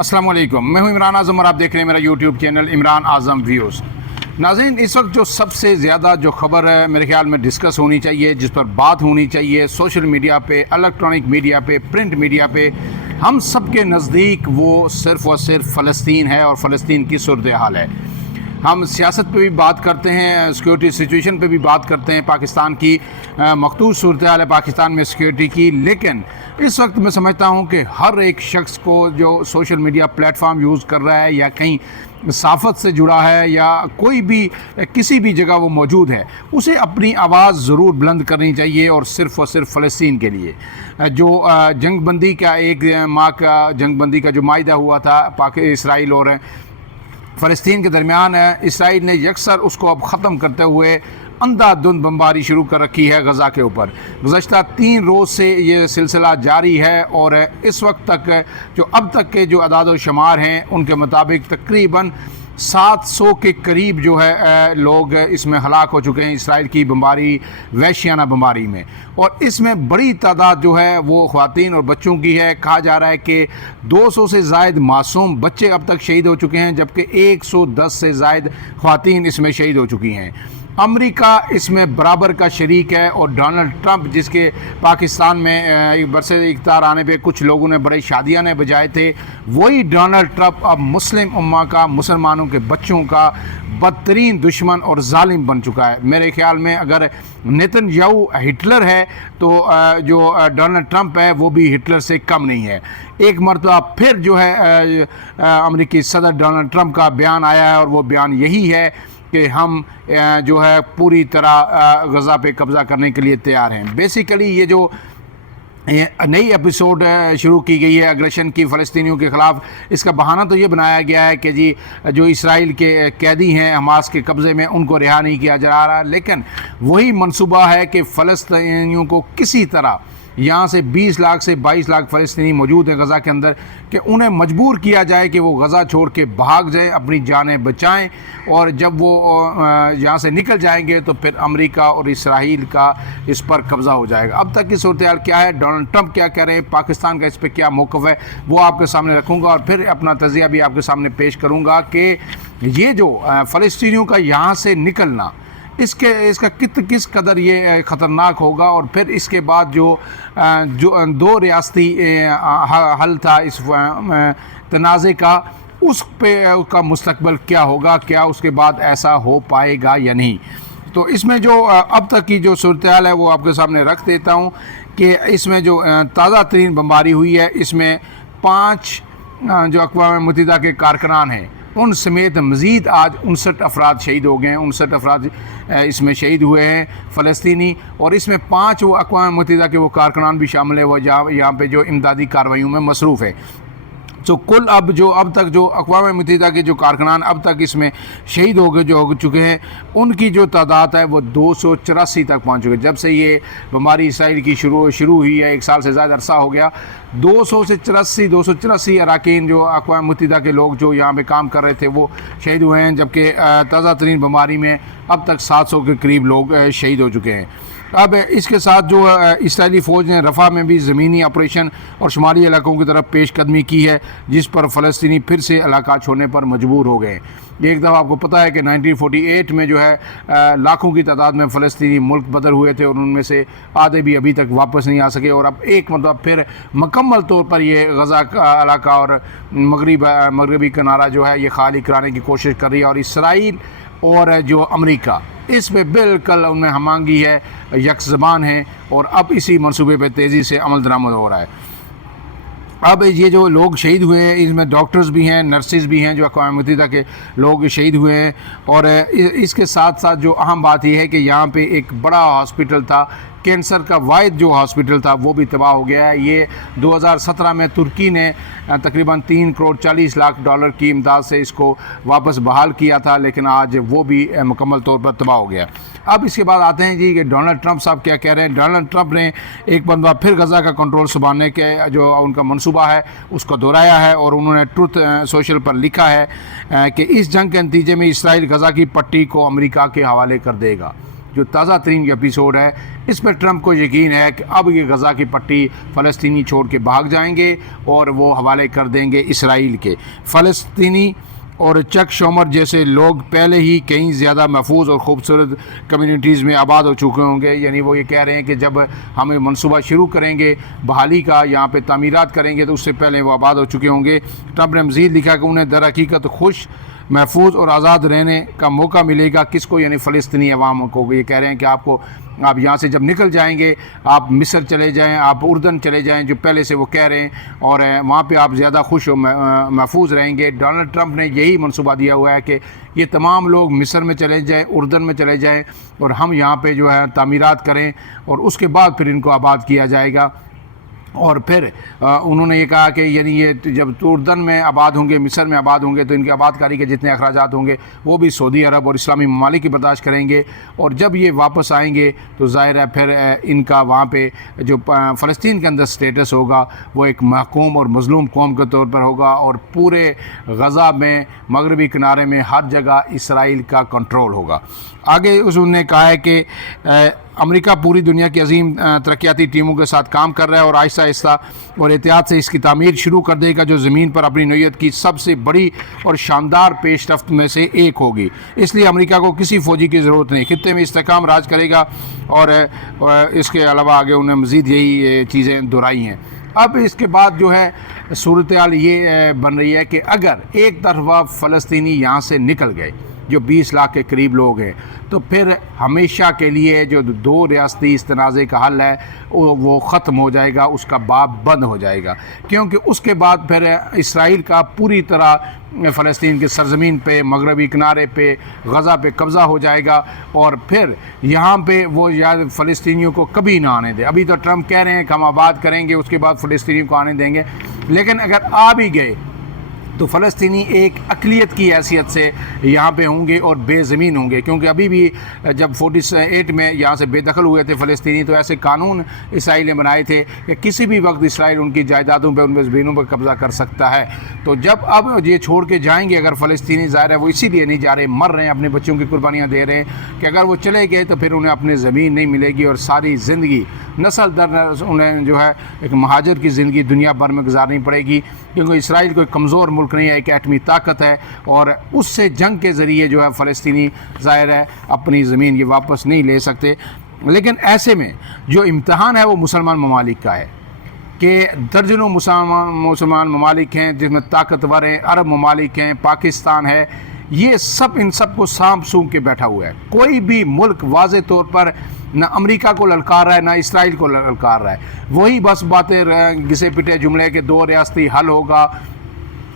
السلام علیکم، میں ہوں عمران اعظم اور آپ دیکھ رہے ہیں میرا یوٹیوب چینل عمران اعظم ویوز۔ ناظرین، اس وقت جو سب سے زیادہ جو خبر ہے میرے خیال میں ڈسکس ہونی چاہیے، جس پر بات ہونی چاہیے سوشل میڈیا پہ، الیکٹرانک میڈیا پہ، پرنٹ میڈیا پہ، ہم سب کے نزدیک وہ صرف اور صرف فلسطین ہے اور فلسطین کی صورتحال ہے۔ ہم سیاست پہ بھی بات کرتے ہیں، سیکیورٹی سچویشن پہ بھی بات کرتے ہیں، پاکستان کی مخصوص صورتحال ہے پاکستان میں سیکیورٹی کی، لیکن اس وقت میں سمجھتا ہوں کہ ہر ایک شخص کو جو social media plate form use کر رہا ہے یا کہیں صحافت سے جڑا ہے یا کوئی بھی کسی بھی جگہ وہ موجود ہے، اسے اپنی آواز ضرور بلند کرنی چاہیے، اور صرف فلسطین کے لیے جو جنگ بندی کا ایک ماہ کا جنگ بندی کا جو معاہدہ ہوا تھا اسرائیل اور فلسطین کے درمیان، اسرائیل نے یکسر اس کو اب ختم کرتے ہوئے اندھا دھند بمباری شروع کر رکھی ہے غزہ کے اوپر۔ گزشتہ 3 روز سے یہ سلسلہ جاری ہے، اور اس وقت تک جو اب تک کے جو اعداد و شمار ہیں ان کے مطابق تقریباً 700 کے قریب جو ہے لوگ اس میں ہلاک ہو چکے ہیں اسرائیل کی بمباری، وحشیانہ بمباری میں، اور اس میں بڑی تعداد جو ہے وہ خواتین اور بچوں کی ہے۔ کہا جا رہا ہے کہ 200 سے زائد معصوم بچے اب تک شہید ہو چکے ہیں، جبکہ 110 سے زائد خواتین اس میں شہید ہو چکی ہیں۔ امریکہ اس میں برابر کا شریک ہے، اور ڈونلڈ ٹرمپ جس کے پاکستان میں برسر اقتدار آنے پہ کچھ لوگوں نے بڑے شادیانے بجائے تھے، وہی ڈونلڈ ٹرمپ اب مسلم امہ کا، مسلمانوں کے بچوں کا بدترین دشمن اور ظالم بن چکا ہے۔ میرے خیال میں اگر نیتن یاہو ہٹلر ہے تو جو ڈونلڈ ٹرمپ ہے وہ بھی ہٹلر سے کم نہیں ہے۔ ایک مرتبہ پھر جو ہے امریکی صدر ڈونلڈ ٹرمپ کا بیان آیا ہے، اور وہ بیان یہی ہے کہ ہم جو ہے پوری طرح غزہ پہ قبضہ کرنے کے لیے تیار ہیں۔ بیسیکلی یہ جو نئی ایپیسوڈ شروع کی گئی ہے اگریشن کی فلسطینیوں کے خلاف، اس کا بہانہ تو یہ بنایا گیا ہے کہ جی جو اسرائیل کے قیدی ہیں حماس کے قبضے میں ان کو رہا نہیں کیا جا رہا، لیکن وہی منصوبہ ہے کہ فلسطینیوں کو کسی طرح یہاں سے 20 لاکھ سے 22 لاکھ فلسطینی موجود ہیں غزہ کے اندر، کہ انہیں مجبور کیا جائے کہ وہ غزہ چھوڑ کے بھاگ جائیں، اپنی جانیں بچائیں، اور جب وہ یہاں سے نکل جائیں گے تو پھر امریکہ اور اسرائیل کا اس پر قبضہ ہو جائے گا۔ اب تک کی صورتحال کیا ہے، ڈونلڈ ٹرمپ کیا کہہ رہے ہیں، پاکستان کا اس پہ کیا موقف ہے، وہ آپ کے سامنے رکھوں گا، اور پھر اپنا تجزیہ بھی آپ کے سامنے پیش کروں گا کہ یہ جو فلسطینیوں کا یہاں سے نکلنا، اس کا کس قدر یہ خطرناک ہوگا، اور پھر اس کے بعد جو 2 ریاستی حل تھا اس تنازع کا، اس پہ کا مستقبل کیا ہوگا، کیا اس کے بعد ایسا ہو پائے گا یا نہیں۔ تو اس میں جو اب تک کی جو صورتحال ہے وہ آپ کے سامنے رکھ دیتا ہوں کہ اس میں جو تازہ ترین بمباری ہوئی ہے، اس میں 5 جو اقوام متحدہ کے کارکنان ہیں ان سمیت مزید آج 59 افراد شہید ہو گئے ہیں، 59 افراد اس میں شہید ہوئے ہیں فلسطینی، اور اس میں 5 وہ اقوام متحدہ کے وہ کارکنان بھی شامل ہیں وہ یہاں پہ جو امدادی کارروائیوں میں مصروف ہے۔ تو کل اب تک جو اقوام متحدہ کے جو کارکنان اب تک اس میں شہید ہو چکے ہیں، ان کی جو تعداد ہے وہ 284 تک پہنچ چکے۔ جب سے یہ بمباری اسرائیل کی شروع ہوئی ہے، 1 سال سے زیادہ عرصہ ہو گیا، 284 اراکین جو اقوام متحدہ کے لوگ جو یہاں پہ کام کر رہے تھے وہ شہید ہوئے ہیں، جبکہ تازہ ترین بمباری میں اب تک 700 کے قریب لوگ شہید ہو چکے ہیں۔ اب اس کے ساتھ جو اسرائیلی فوج نے رفح میں بھی زمینی آپریشن اور شمالی علاقوں کی طرف پیش قدمی کی ہے، جس پر فلسطینی پھر سے علاقہ چھوڑنے پر مجبور ہو گئے۔ ایک دفعہ آپ کو پتہ ہے کہ 1948 میں جو ہے لاکھوں کی تعداد میں فلسطینی ملک بدر ہوئے تھے، اور ان میں سے آدھے بھی ابھی تک واپس نہیں آ سکے، اور اب ایک مرتبہ پھر مکمل طور پر یہ غزہ کا علاقہ اور مغربی کنارہ جو ہے یہ خالی کرانے کی کوشش کر رہی ہے، اور اسرائیل اور جو امریکہ اس میں بالکل ان میں ہمانگی ہے، یک زبان ہے، اور اب اسی منصوبے پہ تیزی سے عمل درآمد ہو رہا ہے۔ اب یہ جو لوگ شہید ہوئے ہیں اس میں ڈاکٹرز بھی ہیں، نرسز بھی ہیں، جو اقوام متحدہ کے لوگ شہید ہوئے ہیں، اور اس کے ساتھ ساتھ جو اہم بات یہ ہے کہ یہاں پہ ایک بڑا ہاسپٹل تھا، کینسر کا واحد جو ہاسپٹل تھا وہ بھی تباہ ہو گیا ہے۔ یہ 2017 میں ترکی نے تقریباً 3 کروڑ 40 لاکھ ڈالر کی امداد سے اس کو واپس بحال کیا تھا، لیکن آج وہ بھی مکمل طور پر تباہ ہو گیا۔ اب اس کے بعد آتے ہیں جی کہ ڈونلڈ ٹرمپ صاحب کیا کہہ رہے ہیں۔ ڈونلڈ ٹرمپ نے ایک مرتبہ پھر غزہ کا کنٹرول سنبھالنے کے جو ان کا منصوبہ ہے اس کو دہرایا ہے، اور انہوں نے ٹروتھ سوشل پر لکھا ہے کہ اس جنگ کے نتیجے میں اسرائیل غزہ کی پٹی کو امریکہ کے حوالے کر دے گا۔ جو تازہ ترین ایپیسوڈ ہے، اس پر ٹرمپ کو یقین ہے کہ اب یہ غزہ کی پٹی فلسطینی چھوڑ کے بھاگ جائیں گے اور وہ حوالے کر دیں گے اسرائیل کے۔ فلسطینی اور چک شومر جیسے لوگ پہلے ہی کہیں زیادہ محفوظ اور خوبصورت کمیونٹیز میں آباد ہو چکے ہوں گے، یعنی وہ یہ کہہ رہے ہیں کہ جب ہم منصوبہ شروع کریں گے بحالی کا، یہاں پہ تعمیرات کریں گے، تو اس سے پہلے وہ آباد ہو چکے ہوں گے۔ ٹرمپ نے مزید لکھا کہ انہیں در حقیقت خوش، محفوظ اور آزاد رہنے کا موقع ملے گا، کس کو؟ یعنی فلسطینی عوام کو۔ یہ کہہ رہے ہیں کہ آپ یہاں سے جب نکل جائیں گے، آپ مصر چلے جائیں، آپ اردن چلے جائیں، جو پہلے سے وہ کہہ رہے ہیں، اور وہاں پہ آپ زیادہ خوش و محفوظ رہیں گے۔ ڈونلڈ ٹرمپ نے یہی منصوبہ دیا ہوا ہے کہ یہ تمام لوگ مصر میں چلے جائیں، اردن میں چلے جائیں، اور ہم یہاں پہ جو ہے تعمیرات کریں، اور اس کے بعد پھر ان کو آباد کیا جائے گا۔ اور پھر انہوں نے یہ کہا کہ یعنی یہ جب اردن میں آباد ہوں گے، مصر میں آباد ہوں گے، تو ان کی آباد کاری کے جتنے اخراجات ہوں گے وہ بھی سعودی عرب اور اسلامی ممالک کی برداشت کریں گے، اور جب یہ واپس آئیں گے تو ظاہر ہے پھر ان کا وہاں پہ جو فلسطین کے اندر سٹیٹس ہوگا وہ ایک محکوم اور مظلوم قوم کے طور پر ہوگا، اور پورے غزہ میں، مغربی کنارے میں ہر جگہ اسرائیل کا کنٹرول ہوگا۔ آگے انہوں نے کہا ہے کہ امریکہ پوری دنیا کی عظیم ترقیاتی ٹیموں کے ساتھ کام کر رہا ہے اور آہستہ آہستہ اور احتیاط سے اس کی تعمیر شروع کر دے گا، جو زمین پر اپنی نوعیت کی سب سے بڑی اور شاندار پیش رفت میں سے ایک ہوگی۔ اس لیے امریکہ کو کسی فوجی کی ضرورت نہیں، خطے میں استحکام راج کرے گا، اور اس کے علاوہ آگے انہوں نے مزید یہی چیزیں دہرائی ہیں۔ اب اس کے بعد جو ہے صورتحال یہ بن رہی ہے کہ اگر ایک طرفہ فلسطینی یہاں سے نکل گئے، جو 20 لاکھ کے قریب لوگ ہیں، تو پھر ہمیشہ کے لیے جو دو ریاستی اس تنازع کا حل ہے وہ ختم ہو جائے گا، اس کا باب بند ہو جائے گا، کیونکہ اس کے بعد پھر اسرائیل کا پوری طرح فلسطین کی سرزمین پہ، مغربی کنارے پہ، غزہ پہ قبضہ ہو جائے گا، اور پھر یہاں پہ وہ فلسطینیوں کو کبھی نہ آنے دے۔ ابھی تو ٹرمپ کہہ رہے ہیں کہ ہم آباد کریں گے، اس کے بعد فلسطینیوں کو آنے دیں گے، لیکن اگر آ بھی گئے تو فلسطینی ایک اقلیت کی حیثیت سے یہاں پہ ہوں گے اور بے زمین ہوں گے، کیونکہ ابھی بھی جب 48 میں یہاں سے بے دخل ہوئے تھے فلسطینی، تو ایسے قانون اسرائیل نے بنائے تھے کہ کسی بھی وقت اسرائیل ان کی جائیدادوں پہ، ان کی زمینوں پہ قبضہ کر سکتا ہے۔ تو جب اب یہ چھوڑ کے جائیں گے اگر فلسطینی، ظاہر ہے وہ اسی لیے نہیں جا رہے، مر رہے ہیں، اپنے بچوں کی قربانیاں دے رہے ہیں، کہ اگر وہ چلے گئے تو پھر انہیں اپنی زمین نہیں ملے گی، اور ساری زندگی نسل در نسل انہیں جو ہے ایک مہاجر کی زندگی دنیا بھر میں گزارنی پڑے گی، کیونکہ اسرائیل کوئی کمزور ملک نہیں ہے، ایک ایٹمی طاقت ہے، اور اس سے جنگ کے ذریعے جو ہے فلسطینی ظاہر ہے اپنی زمین یہ واپس نہیں لے سکتے۔ لیکن ایسے میں جو امتحان ہے وہ مسلمان ممالک کا ہے، کہ درجنوں مسلمان ممالک ہیں جس میں طاقتور ہیں، عرب ممالک ہیں، پاکستان ہے، یہ سب ان سب کو سانپ سونگھ کے بیٹھا ہوا ہے۔ کوئی بھی ملک واضح طور پر نہ امریکہ کو للکار رہا ہے نہ اسرائیل کو للکار رہا ہے، وہی بس باتیں گھسے پٹے جملے کہ دو ریاستی حل ہوگا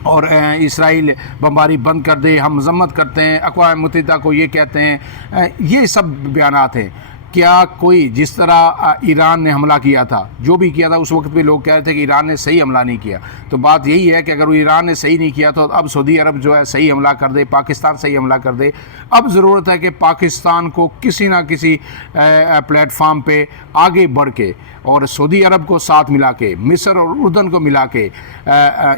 اور اسرائیل بمباری بند کر دے، ہم مذمت کرتے ہیں، اقوام متحدہ کو یہ کہتے ہیں، یہ سب بیانات ہیں۔ کیا کوئی جس طرح ایران نے حملہ کیا تھا، جو بھی کیا تھا اس وقت بھی لوگ کہہ رہے تھے کہ ایران نے صحیح حملہ نہیں کیا، تو بات یہی ہے کہ اگر وہ ایران نے صحیح نہیں کیا تو اب سعودی عرب جو ہے صحیح حملہ کر دے، پاکستان صحیح حملہ کر دے۔ اب ضرورت ہے کہ پاکستان کو کسی نہ کسی پلیٹ فارم پہ آگے بڑھ کے اور سعودی عرب کو ساتھ ملا کے، مصر اور اردن کو ملا کے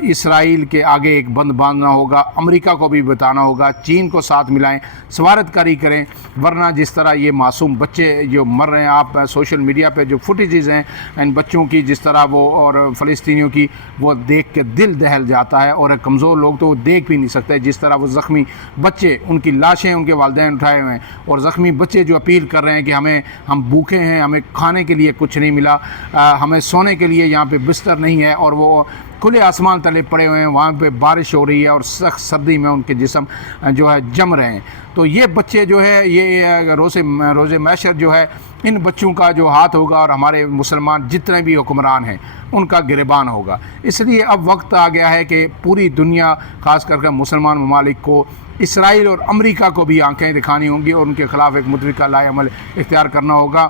اسرائیل کے آگے ایک بند باندھنا ہوگا، امریکہ کو بھی بتانا ہوگا، چین کو ساتھ ملائیں، سفارت کاری کریں، ورنہ جس طرح یہ معصوم بچے جو مر رہے ہیں، آپ سوشل میڈیا پہ جو فوٹیجز ہیں ان بچوں کی، جس طرح وہ اور فلسطینیوں کی، وہ دیکھ کے دل دہل جاتا ہے، اور کمزور لوگ تو وہ دیکھ بھی نہیں سکتے، جس طرح وہ زخمی بچے، ان کی لاشیں ان کے والدین اٹھائے ہوئے ہیں، اور زخمی بچے جو اپیل کر رہے ہیں کہ ہم بھوکے ہیں، ہمیں کھانے کے لیے کچھ نہیں ملا، ہمیں سونے کے لیے یہاں پہ بستر نہیں ہے، اور وہ کھلے آسمان تلے پڑے ہوئے ہیں، وہاں پہ بارش ہو رہی ہے اور سخت سردی میں ان کے جسم جو ہے جم رہے ہیں۔ تو یہ بچے جو ہے یہ روز محشر جو ہے ان بچوں کا جو ہاتھ ہوگا، اور ہمارے مسلمان جتنے بھی حکمران ہیں ان کا گریبان ہوگا۔ اس لیے اب وقت آ گیا ہے کہ پوری دنیا، خاص کر کے مسلمان ممالک کو، اسرائیل اور امریکہ کو بھی آنکھیں دکھانی ہوں گی، اور ان کے خلاف ایک متفقہ لائے عمل اختیار کرنا ہوگا۔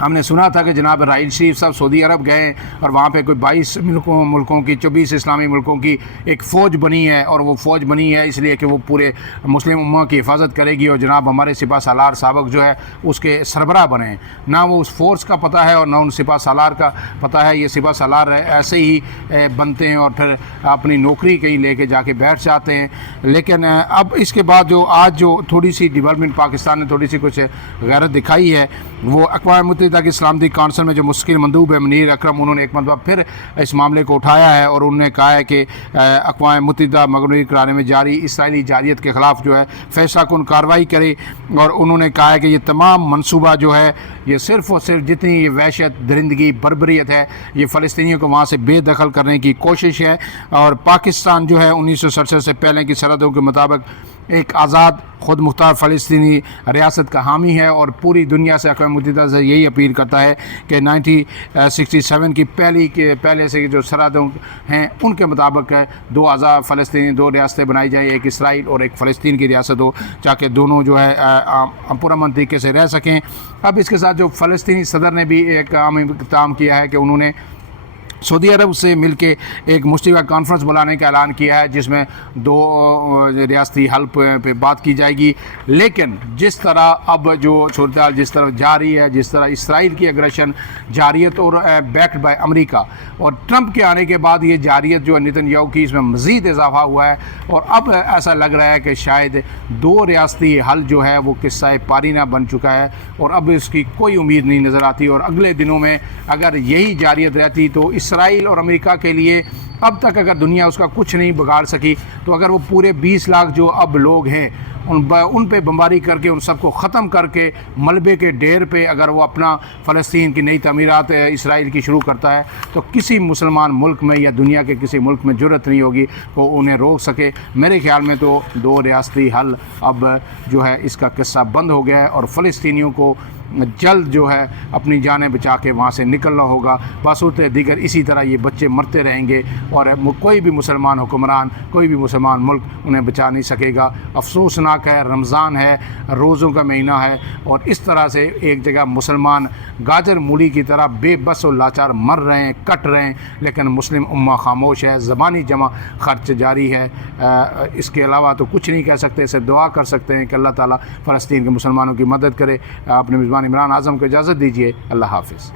ہم نے سنا تھا کہ جناب راحیل شریف صاحب سعودی عرب گئے اور وہاں پہ کوئی 22 ملکوں کی 24 اسلامی ملکوں کی ایک فوج بنی ہے، اور وہ فوج بنی ہے اس لیے کہ وہ پورے مسلم امہ کی حفاظت کرے گی، اور جناب ہمارے سپہ سالار سابق جو ہے اس کے سربراہ بنے، نہ وہ اس فورس کا پتہ ہے اور نہ ان سپہ سالار کا پتہ ہے۔ یہ سپہ سالار ایسے ہی بنتے ہیں اور پھر اپنی نوکری کہیں لے کے جا کے بیٹھ جاتے ہیں۔ لیکن اب اس کے بعد جو آج جو تھوڑی سی ڈیولپمنٹ پاکستان نے تھوڑی سی کچھ غیرت دکھائی ہے، وہ اقوام متحدہ کی سلامتی کونسل میں جو مستقل مندوب ہے منیر اکرم، انہوں نے ایک مرتبہ پھر اس معاملے کو اٹھایا ہے، اور انہوں نے کہا ہے کہ اقوام متحدہ مغربی کرانے میں جاری اسرائیلی جارحیت کے خلاف جو ہے فیصلہ کن کارروائی کرے، اور انہوں نے کہا ہے کہ یہ تمام منصوبہ جو ہے یہ صرف اور صرف جتنی یہ وحشت، درندگی، بربریت ہے، یہ فلسطینیوں کو وہاں سے بے دخل کرنے کی کوشش ہے، اور پاکستان جو ہے 1967 سے پہلے کی سرحدوں کے مطابق ایک آزاد خود مختار فلسطینی ریاست کا حامی ہے، اور پوری دنیا سے اقوام متحدہ سے یہی اپیل کرتا ہے کہ 1967 کی پہلے سے جو سرحدوں ہیں ان کے مطابق دو آزاد فلسطینی، دو ریاستیں بنائی جائیں، ایک اسرائیل اور ایک فلسطین کی ریاست ہو، تاکہ دونوں جو ہے پرامن طریقے سے رہ سکیں۔ اب اس کے ساتھ جو فلسطینی صدر نے بھی ایک عام اقدام کیا ہے کہ انہوں نے سعودی عرب سے مل کے ایک مشترکہ کانفرنس بلانے کا اعلان کیا ہے، جس میں دو ریاستی حل پہ بات کی جائے گی۔ لیکن جس طرح اب جو صورتحال جس طرح جاری ہے، جس طرح اسرائیل کی اگریشن جاریت اور بیکڈ بائی امریکہ، اور ٹرمپ کے آنے کے بعد یہ جاریت جو نتن یاہو کی اس میں مزید اضافہ ہوا ہے، اور اب ایسا لگ رہا ہے کہ شاید دو ریاستی حل جو ہے وہ قصہ پارینہ بن چکا ہے، اور اب اس کی کوئی امید نہیں نظر آتی، اور اگلے دنوں میں اگر یہی جاریت رہتی تو اسرائیل اور امریکہ کے لیے اب تک اگر دنیا اس کا کچھ نہیں بگاڑ سکی، تو اگر وہ پورے 20 لاکھ جو اب لوگ ہیں ان پہ بمباری کر کے ان سب کو ختم کر کے ملبے کے ڈیر پہ اگر وہ اپنا فلسطین کی نئی تعمیرات اسرائیل کی شروع کرتا ہے، تو کسی مسلمان ملک میں یا دنیا کے کسی ملک میں جرأت نہیں ہوگی وہ انہیں روک سکے۔ میرے خیال میں تو دو ریاستی حل اب جو ہے اس کا قصہ بند ہو گیا ہے، اور فلسطینیوں کو جلد جو ہے اپنی جانیں بچا کے وہاں سے نکلنا ہوگا، بصورت دیگر اسی طرح یہ بچے مرتے رہیں گے، اور کوئی بھی مسلمان حکمران، کوئی بھی مسلمان ملک انہیں بچا نہیں سکے گا۔ افسوسناک ہے، رمضان ہے، روزوں کا مہینہ ہے، اور اس طرح سے ایک جگہ مسلمان گاجر مولی کی طرح بے بس و لاچار مر رہے ہیں، کٹ رہے ہیں، لیکن مسلم امہ خاموش ہے، زبانی جمع خرچ جاری ہے۔ اس کے علاوہ تو کچھ نہیں کہہ سکتے، صرف دعا کر سکتے ہیں کہ اللہ تعالیٰ فلسطین کے مسلمانوں کی مدد کرے۔ اپنے میزبان عمران اعظم کو اجازت دیجیے، اللہ حافظ۔